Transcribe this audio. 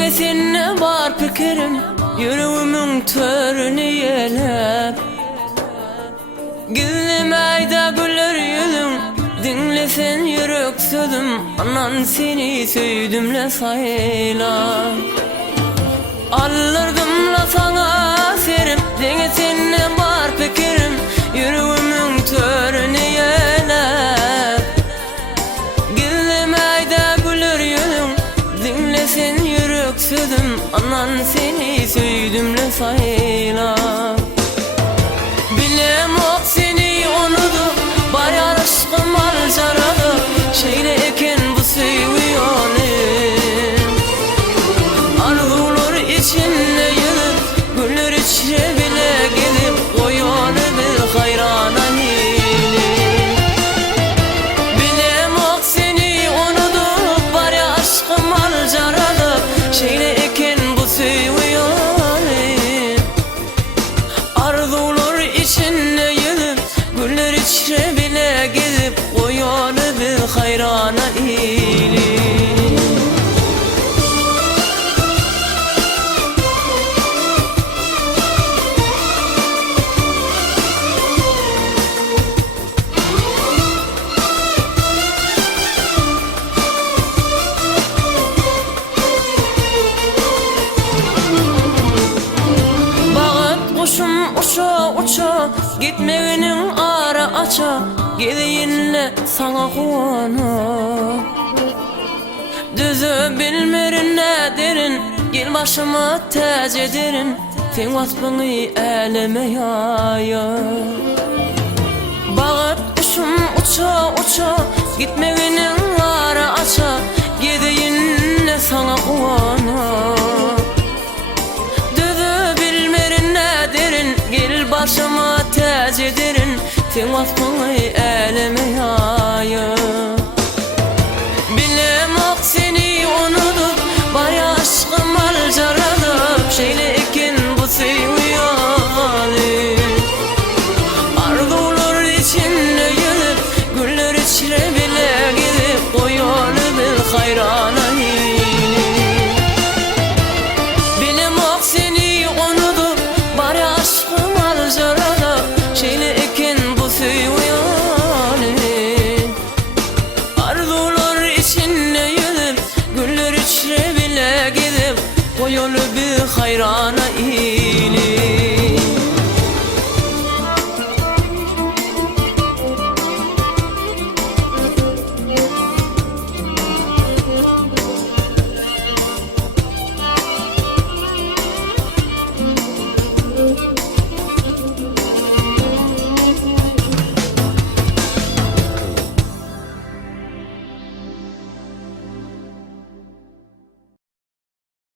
Denge seninle var pikirim, yüreğimin törünü yelep. Güllemeyde güller yüzüm, dinlesen yürek sözüm. Anan seni söydümle sayla. Alırdım la sana serim, denge seninle var pikirim, yüreğimin törünü yelep. Güllemeyde güller yüzüm, dinlesen yürek sözüm. Anan seni söydümle sayla. Bilem ok seni onudu, bayan aşkım alcaradı. Şeyle eken bu seviyonu, arzular içinde yılır, güller içre bile gelip koyanı bir hayrana hili. Bilem ok seni onudu, bayan aşkım alcaradı. Şeyle eken bu seviyonu, arzular içinde yılır, güller içre bile gelip koyanı bir hayrana hili. Kuşum uça uça, gitmevinin ara aça. Gideyinle sana kuvana. Düzü bilmerin ne derin, gel başıma tec ederin. Sen vasfını elime yaya. Bağıt kuşum uça uça, gitmevinin ara aça. Gideyinle sana kuvana. Gel başıma tec ederin, sen vasfını elime yaya. Bilem ok seni unutup, bayağı aşkım alcaradıp. Şeyle eken bu seviyonu, arzular içinde yılır, güller içre bile gidip koyanı bir hayrana hili. Bilem ok seni unutup, bayağı aşkım alcaradıp. Şeyle eken bu seviyonu, arzular içinde yılır, güller içre bile gidip koyanı bir hayrana